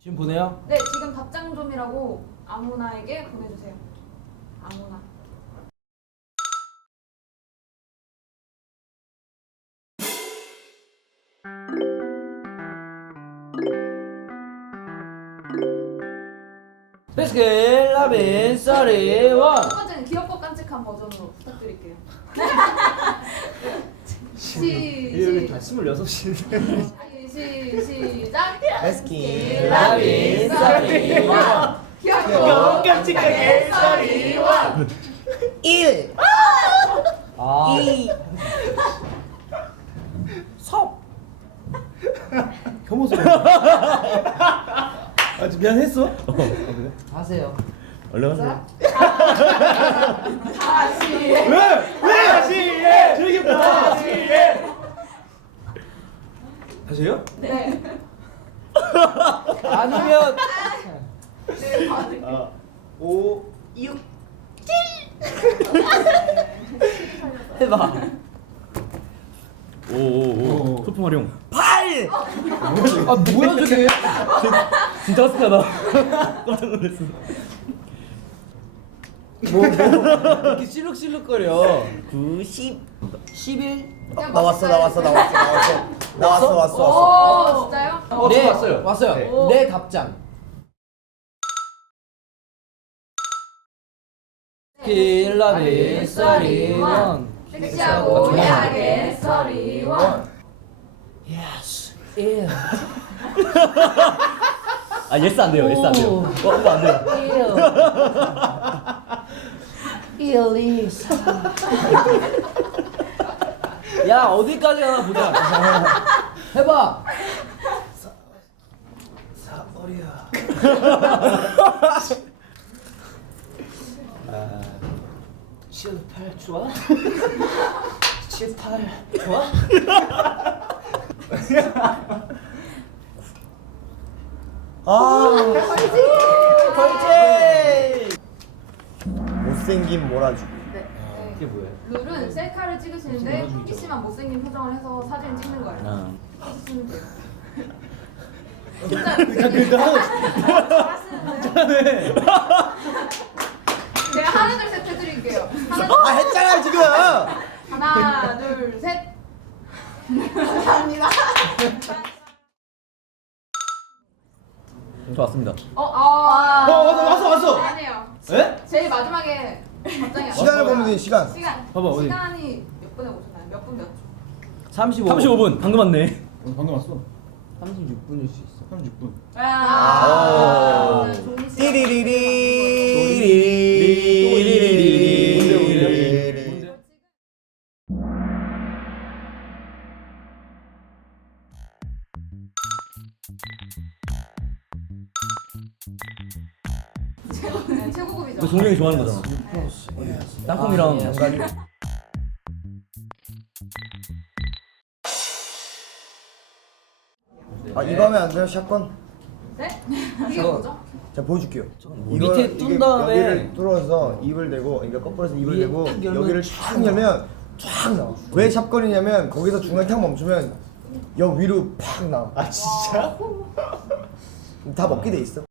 지금 보내요? 네, 지금 답장 좀이라고 아무나에게 보내주세요. 아무나. 베스킨 라빈 서리 원첫 번째는 귀엽고 깜찍한 버전으로 부탁드릴게요 시작 26시인데 시작! Let's g o r 아. 2 3겸허스 아, 지금 안했어 하세요 올라가세요 다시 왜! 왜? 다시 해! 즐겨봐! 다 하세요? 네. 아니면 네, 어, 5 6 해봐 오, 오, 오. 소품 활용 8! 아, 아 뭐야 저게 진짜 스타다 깜 뭐, 뭐 <오, 웃음> 이렇게 실룩실룩거려 90 11 아, 아, 나왔어 나, 나왔어 나, 나왔어 나, 나왔어 나, 나 왔어 왔어 왔어 오, 왔어. 오 진짜요? 네 어, 어, 왔어요 왔어요 네, 내 답장 힐러리 스토리 원 섹시하고 야하게 스토리 원 예스 아 예스 돼요 예스 돼요 어, 안 돼요 힐리 야 어디까지 하나 보자 해봐 사, 사벌야18 <사오리아. 웃음> 아, 좋아? 18 좋아? 아, 벌칙! 벌칙! 아, 못생긴 몰아주 그게 뭐예요? 룰은 셀카를 찍으시는데 형기 음, 만 못생긴 표정을 해서 사진 찍찍는 거예요? 하네. 내가 하나 둘셋 해드릴게요. 하나, 아 했잖아 지금. 하나 둘 셋. 감사합니다. 좋았습니다. 어, 아, 어, 어, 어, 왔어, 왔어, 왔어. 아니요 예? 네? 제일 마지막에 시간을 어, 보면 어, 돼 시간. 시간. 봐봐 시간이 어디. 시간이 몇 분에 오셨나요? 몇분 몇? 분몇 35. 35분. 방금 왔네. 방금 왔어. 36분일 수 있어. 36분. 아아 최고이 동경이 좋아하는 거잖아. 땅콩이랑 아, 아, 아 네. 이거 하안 돼요? 샷건? 네? 자, 뭐... 이걸, 이게 뭐 보여줄게요. 밑에 뚫 다음에 여기를 배. 뚫어서 입을 대고 그러니까 서 입을 대고 여기를 쫙 열면 쫙 나와. 왜 샷건이냐면 거기서 중간에 탁 멈추면 음. 여 위로 팍 나와. 아 진짜? 다 먹게 돼 있어.